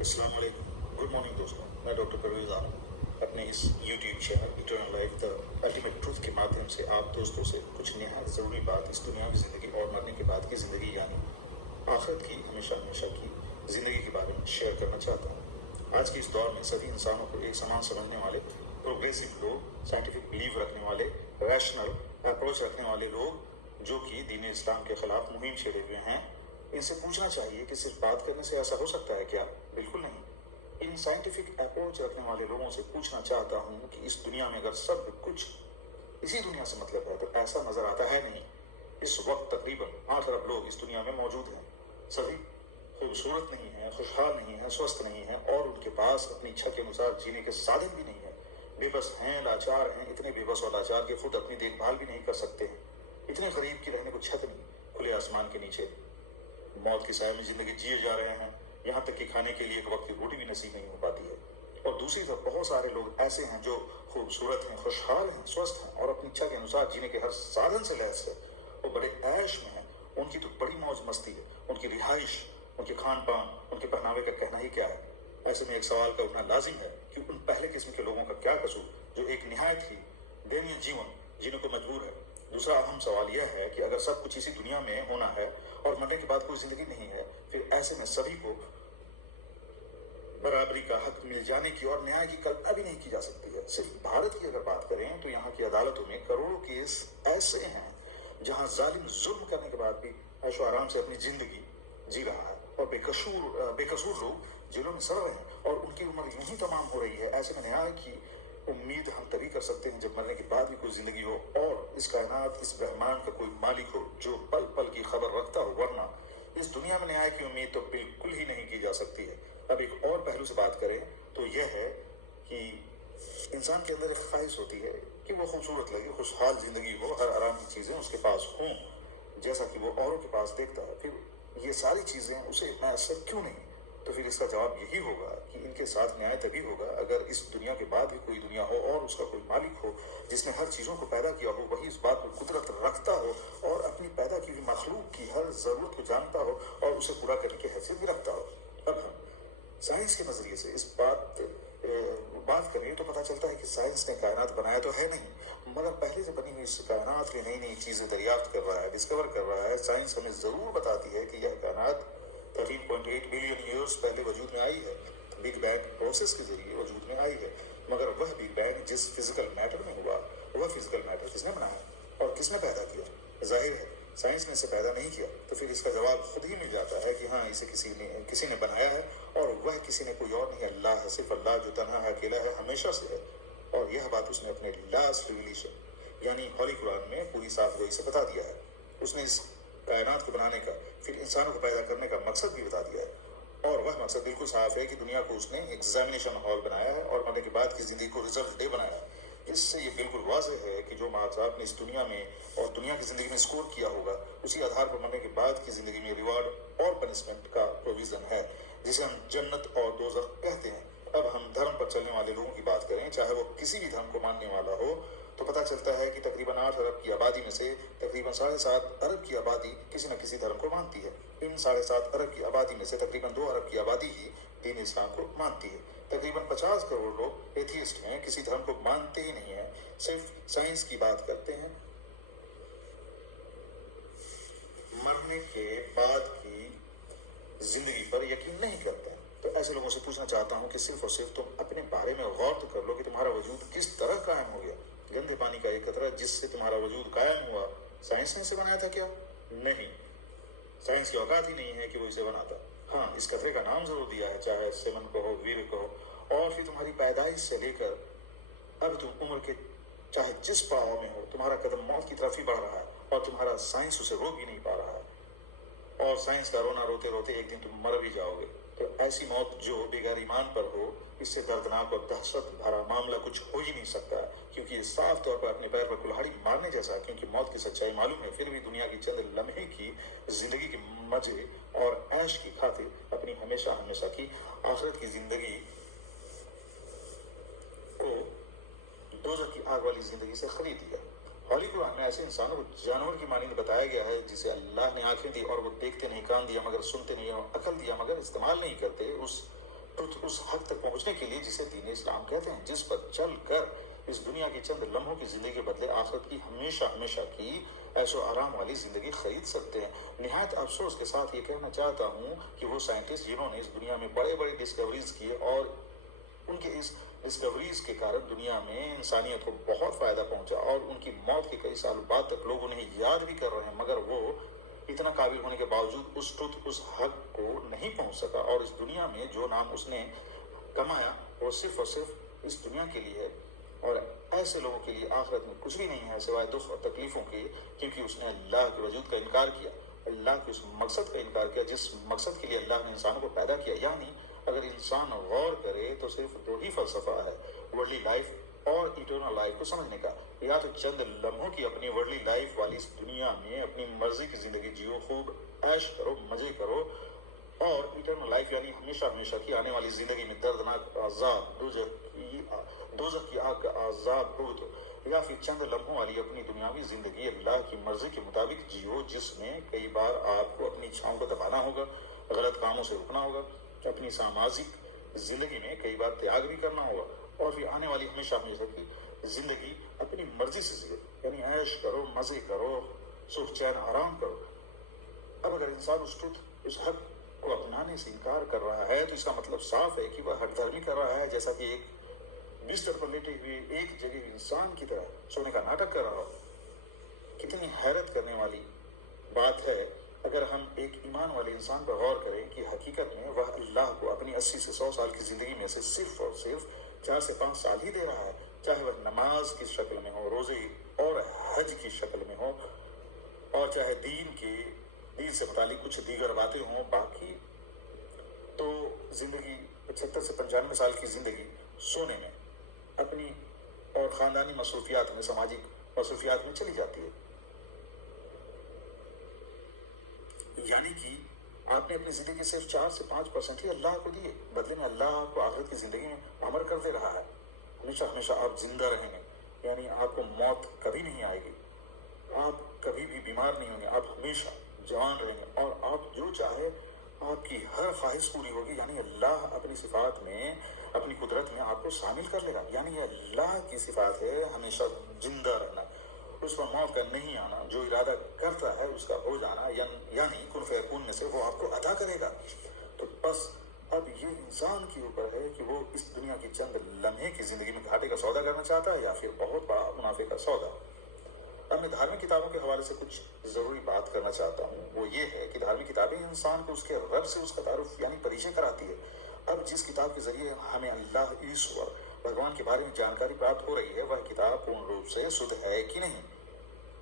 السلام علیکم، good morning دوستوں. میں ڈاکٹر پرویز عالم اپنے اس YouTube channel Eternal Life the Ultimate Truth کے مادھیم سے آپ دوستوں سے کچھ نہایت ضروری بات اس دنیاوی زندگی اور مرنے کے بعد کی زندگی یعنی آخرت کی ہمیشہ ہمیشہ کی زندگی کے بارے میں شیئر کرنا چاہتا ہوں. آج کے اس دور میں سبھی انسانوں کو ایک سمان سمجھنے والے پروگریسو لوگ، سائنٹیفک بلیف رکھنے والے، ریشنل اپروچ رکھنے والے لوگ جو کہ دین اسلام کے خلاف مہم چھیڑے ہوئے ہیں، ان سے پوچھنا چاہیے کہ صرف بات کرنے سے ایسا ہو سکتا ہے کیا؟ بالکل نہیں. ان سائنٹیفک اپروچ رکھنے والے لوگوں سے پوچھنا چاہتا ہوں کہ اس دنیا میں اگر سب کچھ اسی دنیا سے مطلب ہے تو ایسا نظر آتا ہے نہیں. اس وقت تقریباً 8 ارب لوگ اس دنیا میں موجود ہیں. سبھی خوبصورت نہیں ہیں، خوشحال نہیں ہیں، سوستھ نہیں ہیں اور ان کے پاس اپنی اچھا کے انوسار جینے کے سادھن بھی نہیں ہیں. بے بس ہیں، لاچار ہیں، اتنے بے بس اور لاچار کہ خود اپنی دیکھ بھال بھی نہیں کر سکتے ہیں. اتنے غریب کی رہنے کو چھت نہیں کھلے آسمان کے نیچے. موت کے سائے میں زندگی جیے جا رہے ہیں، یہاں تک کہ کھانے کے لیے ایک وقت کی روٹی بھی نصیب نہیں ہو پاتی ہے. اور دوسری طرف بہت سارے لوگ ایسے ہیں جو خوبصورت ہیں، خوشحال ہیں، سوستھ ہیں اور اپنی اچھا کے انوسار جینے کے ہر سادھن سے لیس ہے. وہ بڑے عیش میں ہیں، ان کی تو بڑی موج مستی ہے. ان کی رہائش، ان کے کھان پان، ان کے پہناوے کا کہنا ہی کیا ہے. ایسے میں ایک سوال کا اٹھنا لازم ہے کہ ان پہلے قسم کے لوگوں کا کیا قصور جو ایک نہایت ہی دینی جیون جینے کو مجبور ہے. دوسرا اہم سوال یہ ہے کہ اگر سب کچھ اسی دنیا میں ہونا ہے اور مرنے کے بعد کوئی زندگی نہیں ہے، پھر ایسے میں سبھی کو برابری کا حق مل جانے کی اور نیائے کی کلپنا بھی نہیں کی جا سکتی ہے. صرف بھارت کی اگر بات کریں تو یہاں کی عدالتوں میں کروڑوں کیس ایسے ہیں جہاں ظالم ظلم کرنے کے بعد بھی عیش و آرام سے اپنی زندگی جی رہا ہے اور بے قصور لوگ جیلوں میں سڑ رہے ہیں اور ان کی عمر یوں ہی تمام ہو رہی ہے. ایسے میں نیائے کی امید ہم تبھی کر سکتے ہیں جب مرنے کے بعد بھی کوئی زندگی ہو اور اس کائنات، اس برہمانڈ کا کوئی مالک ہو جو پل پل کی خبر رکھتا ہو. ورنہ اس دنیا میں نیائے کی امید تو بالکل ہی نہیں کی جا سکتی ہے. اب ایک اور پہلو سے بات کریں تو یہ ہے کہ انسان کے اندر ایک خواہش ہوتی ہے کہ وہ خوبصورت لگے، خوشحال زندگی ہو، ہر آرام کی چیزیں اس کے پاس ہوں جیسا کہ وہ اوروں کے پاس دیکھتا ہے. پھر یہ ساری چیزیں اسے میسر کیوں نہیں؟ تو پھر اس کا جواب یہی ہوگا کہ ان کے ساتھ نیائے تبھی ہوگا اگر اس دنیا کے بعد بھی کوئی دنیا ہو اور اس کا کوئی مالک ہو جس نے ہر چیزوں کو پیدا کیا ہو، وہی اس بات پر قدرت رکھتا ہو اور اپنی پیدا کی ہوئی مخلوق کی ہر ضرورت کو جانتا ہو اور اسے پورا کرنے کی حیثیت بھی رکھتا ہو. اب ہم سائنس کے نظریے سے اس بات کریں تو پتہ چلتا ہے کہ سائنس نے کائنات بنایا تو ہے نہیں، مگر پہلے سے بنی ہوئی اس کائنات میں نئی نئی چیزیں دریافت کر رہا ہے، ڈسکور کر رہا ہے. سائنس ہمیں ضرور بتاتی ہے کہ یہ کائنات 13.8 بلین ایئرز پہلے وجود میں آئی ہے، بگ بینگ پروسیس کے ذریعے وجود میں آئی ہے. مگر وہ بگ بینگ جس فزیکل میٹر میں ہوا، وہ فزیکل میٹر کس نے بنایا اور کس نے پیدا کیا؟ ظاہر ہے سائنس نے اسے پیدا نہیں کیا. تو پھر اس کا جواب خود ہی مل جاتا ہے کہ ہاں، اسے کسی نے بنایا ہے اور وہ کسی نے کوئی اور نہیں، اللہ ہے، صرف اللہ جو تنہا ہے، اکیلا ہے، ہمیشہ سے ہے. اور یہ بات اس نے اپنے لاسٹ ریویلیشن یعنی ہولی قرآن میں پوری صاف گوئی سے بتا دیا ہے. اس نے اس کائنات کو بنانے کا، پھر انسانوں کو پیدا کرنے کا مقصد بھی بتا دیا ہے. اور وہ مقصد بالکل صاف ہے کہ دنیا کو اس نے ایگزامینیشن ہال بنایا ہے اور مرنے کے بعد کی زندگی کو ریزلٹ ڈے بنایا ہے. اس سے یہ بالکل واضح ہے کہ جو مارکس آپ نے اس دنیا میں اور دنیا کی زندگی میں اسکور کیا ہوگا، اسی آدھار پر مرنے کے بعد کی زندگی میں ریوارڈ اور پنشمنٹ کا پروویژن ہے، جسے ہم جنت اور دوزخ کہتے ہیں. اب ہم دھرم پر چلنے والے لوگوں کی بات کریں، چاہے وہ کسی بھی دھرم کو ماننے والا ہو، تو پتہ چلتا ہے کہ تقریباً 8 ارب کی آبادی میں سے تقریباً 7.5 ارب کی آبادی کسی نہ کسی دھرم کو مانتی ہے. ان 7.5 ارب کی آبادی میں سے تقریباً 2 ارب کی آبادی ہی دین اسلام کو مانتی ہے. تقریباً 50 کروڑ لوگ ایتھیسٹ ہیں، کسی دھرم کو مانتے ہی نہیں ہیں، صرف سائنس کی بات کرتے ہیں، مرنے کے بعد کی زندگی پر یقین نہیں کرتے ہیں. تو ایسے لوگوں سے پوچھنا چاہتا ہوں کہ صرف اور صرف تم اپنے بارے میں غور تو کر لو کہ تمہارا وجود کس طرح قائم ہو گیا. گندے پانی کا ایک قطرہ جس سے تمہارا وجود قائم ہوا، سائنس نے اسے بنایا تھا کیا؟ نہیں، سائنس کی اوقات ہی نہیں ہے کہ وہ اسے بناتا. ہاں، اس قطرے کا نام ضرور دیا ہے، چاہے سیمن کہو، ویر کہو. اور پھر تمہاری پیدائش سے لے کر اب تم عمر کے چاہے جس پڑاؤ میں ہو، تمہارا قدم موت کی طرف ہی بڑھ رہا ہے اور تمہارا سائنس اسے روک بھی نہیں پا رہا ہے. اور سائنس کا رونا روتے روتے ایک دن تم مر بھی جاؤ گے. تو ایسی موت جو بغیر ایمان پر ہو، اس سے دردناک اور دہشت بھرا معاملہ کچھ ہو ہی نہیں سکتا، کیونکہ یہ صاف طور پر اپنے پیر پر کلہاڑی مارنے جیسا ہے. کیونکہ موت کی سچائی معلوم ہے، پھر بھی دنیا کی چند لمحے کی زندگی کے مزے اور عیش کی خاطر اپنی ہمیشہ ہمیشہ کی آخرت کی زندگی کو دوزخ کی آگ والی زندگی سے خرید لیا. ہولی قرآن میں ایسے انسانوں کو جانور کی مانند بتایا گیا ہے جسے اللہ نے آنکھیں دی اور وہ دیکھتے نہیں، کان دیا مگر سنتے نہیں، اور عقل دیا مگر استعمال نہیں کرتے. اس اس حق تک پہنچنے کے لیے جسے دین اسلام کہتے ہیں، جس پر چل کر اس دنیا کی چند لمحوں کی زندگی کے بدلے آخرت کی ہمیشہ ہمیشہ کی عیش و آرام والی زندگی خرید سکتے ہیں۔ نہایت افسوس کے ساتھ یہ کہنا چاہتا ہوں کہ وہ سائنٹسٹ جنہوں نے اس دنیا میں بڑے بڑے ڈسکوریز کیے اور ان کے اس ڈسکوریز کے کارن دنیا میں انسانیت کو بہت فائدہ پہنچا اور ان کی موت کے کئی سال بعد تک لوگ انہیں یاد بھی کر رہے ہیں، مگر وہ اتنا قابل ہونے کے باوجود اس ٹروتھ، اس حق کو نہیں پہنچ سکا، اور اس دنیا میں جو نام اس نے کمایا وہ صرف اور صرف اس دنیا کے لیے ہے، اور ایسے لوگوں کے لیے آخرت میں کچھ بھی نہیں ہے سوائے دکھ اور تکلیفوں کے، کیونکہ اس نے اللہ کے وجود کا انکار کیا، اللہ کے اس مقصد کا انکار کیا جس مقصد کے لیے اللہ نے انسانوں کو پیدا کیا۔ یعنی اگر انسان غور کرے تو صرف دو ہی فلسفہ ہے، ورلڈلی لائف اور ایٹرنل لائف کو سمجھنے کا۔ یا تو چند لمحوں کی اپنی ورلڈلی لائف والی اس دنیا میں اپنی مرضی کی زندگی جیو، خوب عیش کرو، مزے کرو، اور ایٹرنل لائف یعنی ہمیشہ ہمیشہ کی آنے والی زندگی میں دردناک عذاب، دوزخ کی آگ کا عذاب بھگتو، یا پھر چند لمحوں والی اپنی دنیاوی زندگی اللہ کی مرضی کے مطابق جیو، جس میں کئی بار آپ کو اپنی اچھاؤں کو دبانا ہوگا، غلط کاموں سے رکنا ہوگا، اپنی ساماجک زندگی میں کئی بار تیاگ بھی کرنا ہوگا، اور پھر آنے والی ہمیشہ ہمیشہ کی زندگی اپنی مرضی سے جیو، یعنی عیش کرو، مزے کرو، سکھ چین آرام کرو۔ اب اگر انسان اس ٹروتھ، اس حق کو اپنانے سے انکار کر رہا ہے تو اس کا مطلب صاف ہے کہ وہ ہٹ دھرمی کر رہا ہے، جیسا کہ ایک بستر پر لیٹے ہوئے ایک جگہ انسان کی طرح سونے کا ناٹک کر رہا ہو۔ کتنی حیرت کرنے والی بات ہے اگر ہم ایک ایمان والے انسان پر غور کریں کہ حقیقت میں وہ اللہ کو اپنی 80 سے 100 سال کی زندگی میں سے صرف اور صرف 4 سے 5 سال ہی دے رہا ہے، چاہے وہ نماز کی شکل میں ہو، روزے اور حج کی شکل میں ہو، اور چاہے دین سے متعلق کچھ دیگر باتیں ہوں، باقی تو زندگی 75 سے 95 سال کی زندگی سونے میں، اپنی اور خاندانی مصروفیات میں، سماجی مصروفیات میں چلی جاتی ہے۔ یعنی کہ آپ نے اپنی زندگی صرف 4 سے 5% ہی اللہ کو دیے، بدلے میں اللہ آپ کو آخرت کی زندگی میں امر کر دے رہا ہے۔ ہمیشہ ہمیشہ آپ زندہ رہیں گے، یعنی آپ کو موت کبھی نہیں آئے گی، آپ کبھی بھی بیمار نہیں ہوں گے، آپ ہمیشہ جوان رہیں گے، اور آپ جو چاہے آپ کی ہر خواہش پوری ہوگی، یعنی اللہ اپنی صفات میں، اپنی قدرت میں آپ کو شامل کر لے گا۔ یعنی یہ اللہ کی صفات ہے ہمیشہ زندہ رہنا، اس پر موت کا نہیں آنا، جو ارادہ کرتا ہے اس کا ہو جانا، یعنی کن فیکون میں سے وہ آپ کو عطا کرے گا۔ تو بس اب یہ انسان کے اوپر ہے کہ وہ اس دنیا کی چند لمحے کی زندگی میں گھاٹے کا سودا کرنا چاہتا ہے یا پھر بہت بڑا منافع کا سودا۔ اب میں دھارمک کتابوں کے حوالے سے کچھ ضروری بات کرنا چاہتا ہوں، وہ یہ ہے کہ دھارمک کتابیں انسان کو اس کے رب سے اس کا تعارف یعنی پریچے کراتی ہے۔ اب جس کتاب کے ذریعے ہمیں اللہ، ایشور، بھگوان کے بارے میں جانکاری پراپت ہو رہی ہے، وہ کتاب پورن روپ سے شدھ ہے کہ نہیں،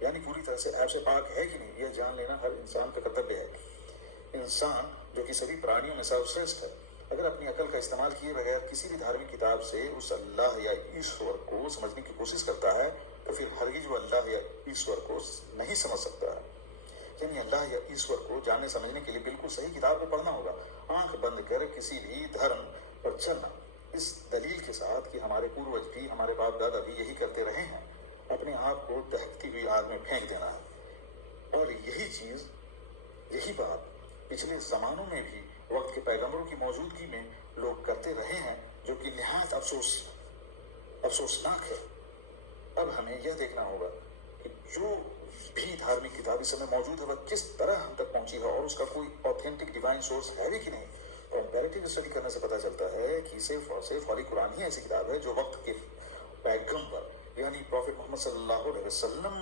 یعنی پوری طرح سے عیب سے پاک ہے کہ نہیں، یہ جان لینا ہر انسان کا کرتویہ ہے۔ انسان جو کہ سبھی پرانیوں میں سروشریشٹھ ہے، اگر اپنی عقل کا استعمال کیے بغیر کسی بھی دھارمک کتاب سے اس اللہ یا ایشور کو سمجھنے کی کوشش کرتا ہے تو پھر ہرگز وہ اللہ یا ایشور کو نہیں سمجھ سکتا ہے۔ یعنی اللہ یا ایشور کو جاننے سمجھنے کے لیے بالکل صحیح کتاب کو پڑھنا ہوگا، آنکھ بند کر کسی بھی دھرم پر چلنا، اس دلیل کے ساتھ کہ ہمارے پوروج بھی، ہمارے باپ دادا بھی یہی کرتے رہے ہیں، اپنے آپ کو دہکتی ہوئی آگ میں پھینک دینا ہے۔ اور یہی بات پچھلے زمانوں میں بھی وقت کے پیغمبروں کی موجودگی میں لوگ کرتے رہے ہیں، جو کہ نہایت افسوسناک ہے۔ اب ہمیں یہ دیکھنا ہوگا کہ جو بھی دھارمک کتاب اس سمے موجود ہے وہ کس طرح ہم تک پہنچی ہے، اور اس کا کوئی آتھینٹک ڈیوائن سورس ہے بھی کہ نہیں۔ کمپیریٹیو اسٹڈی کرنے سے پتہ چلتا ہے کہ صرف اور صرف ہولی قرآن ہی ایسی کتاب ہے جو وقت کے پیغمبر یعنی پروفٹ محمد صلی اللہ علیہ وسلم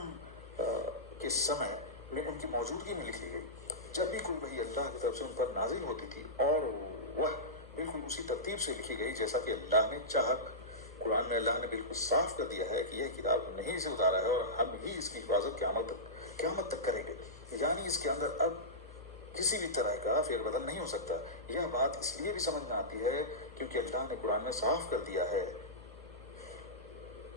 کے سمے میں ان کی موجودگی میں لکھی گئی۔ جب بھی کوئی وحی اللہ کی طرف سے ان پر نازل ہوتی تھی اور وہ بالکل اسی ترتیب سے لکھی گئی جیسا کہ اللہ نے چاہا۔ قرآن میں اللہ نے بالکل صاف کر دیا ہے کہ یہ کتاب ہم نے ہی سے اتارا ہے اور ہم ہی اس کی حفاظت قیامت تک کریں گے، یعنی اس کے اندر اب کسی بھی طرح کا فیر بدل نہیں ہو سکتا۔ یہ بات اس لیے بھی سمجھ میں آتی ہے کیونکہ اللہ نے قرآن میں صاف کر دیا ہے،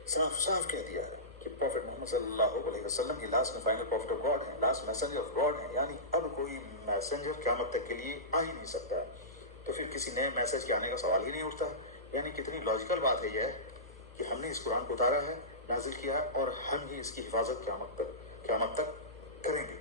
صاف کہہ دیا ہے کہ پروفٹ محمد صلی اللہ علیہ وسلم ہی لاسٹ میں فائنل پروفٹ آف گاڈ ہیں، لاسٹ میسنجر آف گاڈ ہیں، یعنی اب کوئی میسنجر قیامت تک کے لیے آ ہی نہیں سکتا ہے، تو پھر کسی نئے میسج کے آنے کا سوال ہی نہیں اٹھتا۔ یعنی کتنی لاجیکل بات ہے یہ کہ ہم نے اس قرآن کو اتارا ہے، نازل کیا ہے، اور ہم ہی اس کی حفاظت قیامت تک کریں گے۔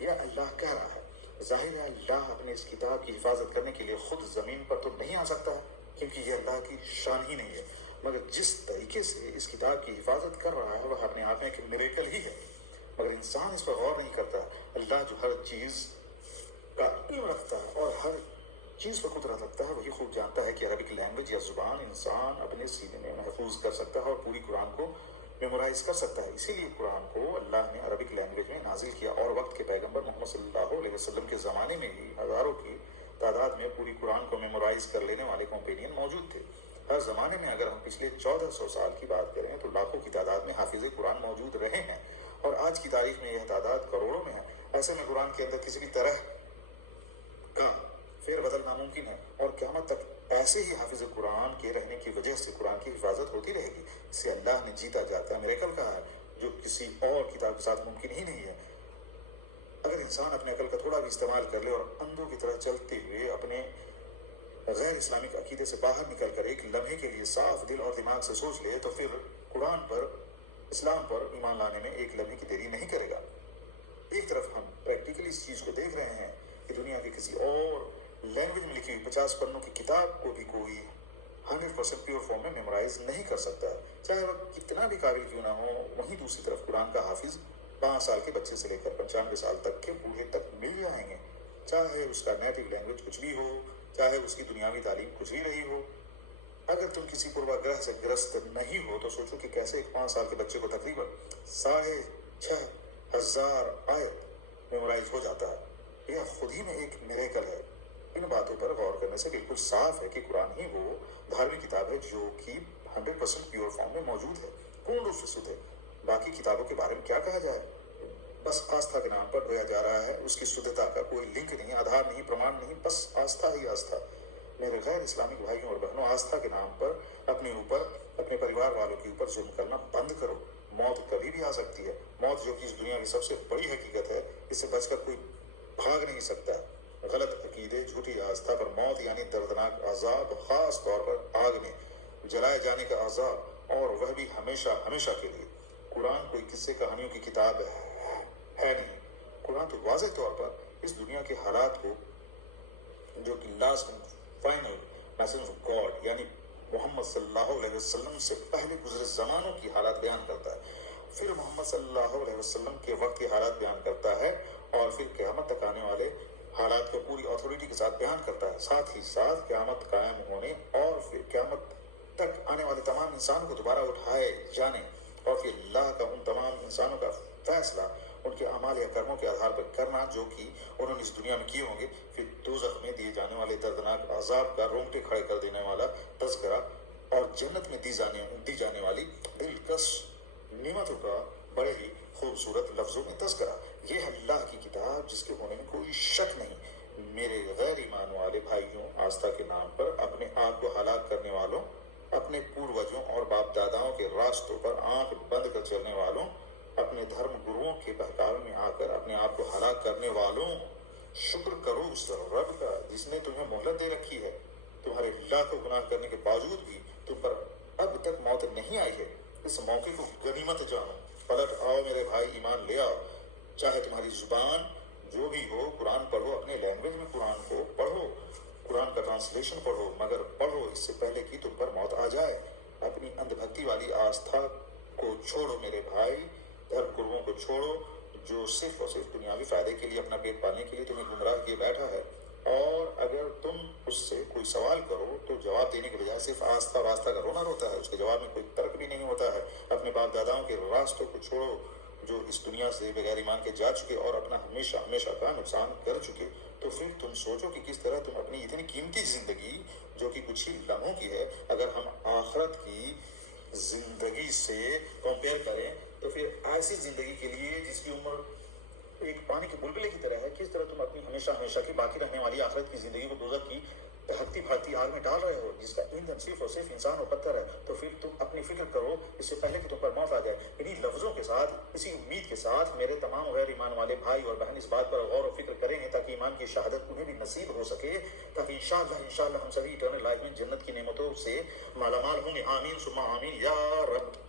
یہ اللہ کہہ رہا ہے۔ ظاہر ہے اللہ اپنے اس کتاب کی حفاظت کرنے کے لیے خود زمین پر تو نہیں آ سکتا ہے، کیونکہ یہ اللہ کی شان ہی نہیں ہے، مگر جس طریقے سے اس کتاب کی حفاظت کر رہا ہے وہ اپنے آپ میں ایک میریکل ہی ہے، مگر انسان اس پر غور نہیں کرتا۔ اللہ جو ہر چیز کا علم رکھتا ہے اور ہر چیز پر قدرت رکھتا ہے، وہی خوب جانتا ہے کہ عربک لینگویج یا زبان انسان اپنے سینے میں محفوظ کر سکتا ہے اور پوری قرآن کو میمورائز کر سکتا ہے۔ اسی لیے قرآن کو اللہ نے عربک لینگویج میں نازل کیا، اور وقت کے پیغمبر محمد صلی اللہ علیہ وسلم کے زمانے میں ہی ہزاروں کی تعداد میں پوری قرآن کو میمورائز کر لینے والے کمپینین موجود تھے۔ ہر زمانے میں اگر ہم پچھلے 1400 سال کی بات کریں تو لاکھوں کی تعداد میں حافظ قرآن موجود رہے ہیں، اور آج کی تاریخ میں یہ تعداد کروڑوں میں ہے۔ ایسے میں قرآن کے اندر کسی بھی طرح کا پھر بدل ناممکن ہے، اور قیامت تک ایسے ہی حافظ قرآن کے رہنے کی وجہ سے قرآن کی حفاظت ہوتی رہے گی۔ اسے اللہ نے جیتا جاتا میریکل کہا ہے، جو کسی اور کتاب کے ساتھ ممکن ہی نہیں ہے۔ اگر انسان اپنے عقل کا تھوڑا بھی استعمال کر لے اور اندھوں کی طرح چلتے ہوئے اپنے غیر اسلامک عقیدے سے باہر نکل کر ایک لمحے کے لیے صاف دل اور دماغ سے سوچ لے تو پھر قرآن پر، اسلام پر ایمان لانے میں ایک لمحے کی دیری نہیں کرے گا۔ ایک طرف ہم پریکٹیکلی اس چیز کو دیکھ رہے ہیں کہ دنیا کے کسی اور لینگویج میں لکھی ہوئی 50 پنوں کی کتاب کو بھی کوئی 100% پیور فارم میں میمورائز نہیں کر سکتا ہے، چاہے وہ کتنا بھی قابل کیوں نہ ہو۔ وہیں دوسری طرف قرآن کا حافظ 5 سال کے بچے سے لے کر 95 سال تک کے بوڑھے تک مل جائیں گے، چاہے اس کا نیٹو لینگویج کچھ بھی ہو، چاہے اس کی دنیاوی تعلیم کچھ بھی رہی ہو۔ اگر تم کسی پورواگرہ سے گرست نہیں ہو تو سوچو کہ کیسے ایک 5 سال کے بچے کو تقریباً 6,500 آیت میمورائز ہو جاتا ہے۔ یہ خود ہی میں ایک میریکل ہے۔ ان باتوں پر غور کرنے سے بالکل صاف ہے کہ قرآن ہی وہ دھارمک کتاب ہے جو کہ 100% پیور فارم میں موجود ہے، پورن روپ سے شدھ ہے۔ باقی کتابوں کے بارے میں کیا کہا جائے، بس آستھا کے نام پر دیا جا رہا ہے، اس کی شدھتا کا کوئی لنک نہیں، آدھار نہیں، پرمان نہیں، بس آستھا ہی آستھا۔ میرے غیر اسلامک بھائیوں اور بہنوں، آستھا کے نام پر اپنے اوپر، اپنے پریوار والوں کے اوپر ظلم کرنا بند کرو۔ موت کبھی بھی آ سکتی ہے، موت جو کہ اس دنیا کی سب سے بڑی حقیقت ہے، اس سے بچ کر کوئی بھاگ نہیں سکتا ہے۔ غلط عقیدے، جھوٹی آستھا پر موت یعنی دردناک عذاب، خاص طور پر آگ میں جلائے جانے کا عذاب، اور وہ بھی ہمیشہ ہمیشہ کے لیے۔ قرآن کوئی قصے کہانیوں کی کتاب ہے نہیں۔ قرآن تو واضح طور پر اس دنیا کے حالات کو، جو کہ last and final message of God یعنی محمد صلی اللہ علیہ وسلم سے پہلے گزرے زمانوں کی حالات بیان کرتا ہے، پھر محمد صلی اللہ علیہ وسلم کے وقت کے حالات بیان کرتا ہے، اور پھر قیامت تک آنے والے حالات کو پوری اتھارٹی کے ساتھ بیان کرتا ہے۔ ساتھ ہی ساتھ قیامت قائم ہونے اور پھر قیامت تک آنے والے تمام انسانوں کو دوبارہ اٹھائے جانے، اور پھر اللہ کا ان تمام انسانوں کا فیصلہ ان کے اعمال یا کرموں کے آدھار پر کرنا جو کہ انہوں نے اس دنیا میں کیے ہوں گے، پھر دوزخ میں دیے جانے والے دردناک عذاب کا رونگٹے کھڑے کر دینے والا تذکرہ، اور جنت میں دی جانے والی دلکش نعمتوں کا بڑے ہی خوبصورت لفظوں میں تذکرہ۔ یہ ہے اللہ کی کتاب جس کے ہونے میں کوئی شک نہیں۔ میرے غیر ایمان والے بھائیوں، آستھا کے نام پر اپنے آپ کو ہلاک کرنے والوں، اپنے پوروجوں اور باپ داداؤں کے راستوں پر آنکھ بند کر چلنے والوں، اپنے دھرم گروؤں کے بہکاوے میں آ کر اپنے آپ کو ہلاک کرنے والوں، شکر کرو اس رب کا جس نے تمہیں مہلت دے رکھی ہے۔ تمہارے لاکھوں گناہ کرنے کے باوجود بھی تم پر اب تک موت نہیں آئی ہے۔ اس موقع کو غنیمت جانو، پلٹ آؤ میرے بھائی، ایمان لے آؤ۔ چاہے تمہاری زبان جو بھی ہو، قرآن پڑھو، اپنے لینگویج میں قرآن کو پڑھو، قرآن کا ٹرانسلیشن پڑھو، مگر پڑھو اس سے پہلے کہ تم پر موت آ جائے۔ اپنی اندھ بھکتی والی آستھا کو چھوڑو میرے بھائی، دھرم گروؤں کو چھوڑو جو صرف اور صرف دنیاوی فائدے کے لیے، اپنا پیٹ پالنے کے لیے تمہیں گمراہ کیے بیٹھا ہے، اور اگر تم اس سے کوئی سوال کرو تو جواب دینے کے بجائے صرف آستھا واسطہ کا رونا روتا ہے، اس کے جواب میں کوئی ترک بھی نہیں ہوتا ہے۔ اپنے باپ داداؤں کے راستوں کو چھوڑو جو اس دنیا سے بغیر ایمان کے جا چکے اور اپنا ہمیشہ ہمیشہ کا نقصان کر چکے، تو پھر تم سوچو کہ کس طرح تم اپنی اتنی قیمتی زندگی جو کہ کچھ ہی لمحوں کی ہے، اگر ہم آخرت کی زندگی سے کمپیئر کریں تو پھر ایسی زندگی کے لیے جس کی عمر ایک پانی کے بلبلے کی طرح ہے، کس طرح تم اپنی ہمیشہ ہمیشہ کی باقی رہنے والی آخرت کی زندگی کو دوزخ کی دہکتی بھاگتی آگ میں ڈال رہے ہو، جس کا ایندھن صرف اور صرف انسان اور پتھر ہے۔ تو پھر تم اپنی فکر کرو اس سے پہلے کہ تم پر موت آ جائے۔ انہی لفظوں کے ساتھ، اسی امید کے ساتھ میرے تمام غیر ایمان والے بھائی اور بہن اس بات پر غور و فکر کریں گے تاکہ ایمان کی شہادت انہیں بھی نصیب ہو سکے، تاکہ انشاءاللہ ہم سبھی ایٹرنل لائف میں جنت کی نعمتوں سے مالا مال ہوں گے۔ آمین ثم آمین یا رب۔